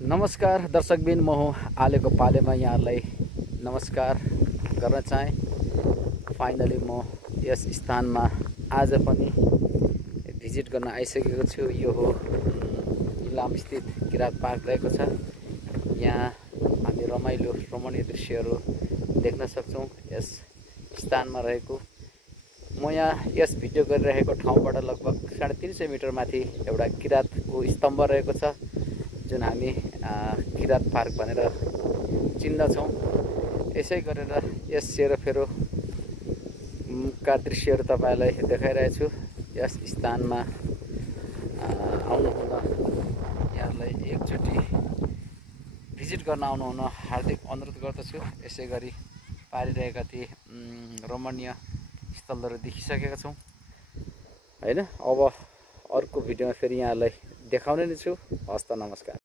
नमस्कार दर्शकबिन, म हुँ आलेको पालेमा यहाँलाई नमस्कार गर्न चाहे। फाइनली म यस स्थानमा आज पनि भिजिट गर्न आइसकेको छु। यो हो इलाम स्थित किरात पार्क रहेको छ। यहाँ हामी रमाइलो रमणीय दृश्यहरू देख्न सक्छौँ। यस स्थानमा रहेको म यहाँ यस भिडियो गरिरहेको ठाउँबाट लगभग 350 मिटर माथि एउटा किरातको स्तम्भ रहेको छ, जुन हामी किरात पार्क भनेर चिन्दछौँ। यसै गरेर यस सेरोफेरो का दृश्यहरू तपाईँलाई देखाइरहेछु। यस स्थानमा आउनुहुन, यहाँलाई एकचोटि भिजिट गर्न आउनुहुन हार्दिक अनुरोध गर्दछु। यसै गरी पारिरहेका ती रमणीय स्थलहरू देखिसकेका छौँ हैन। अब अर्को भिडियोमा फेरि यहाँलाई देखाउने नै छु। हस्त, नमस्कार।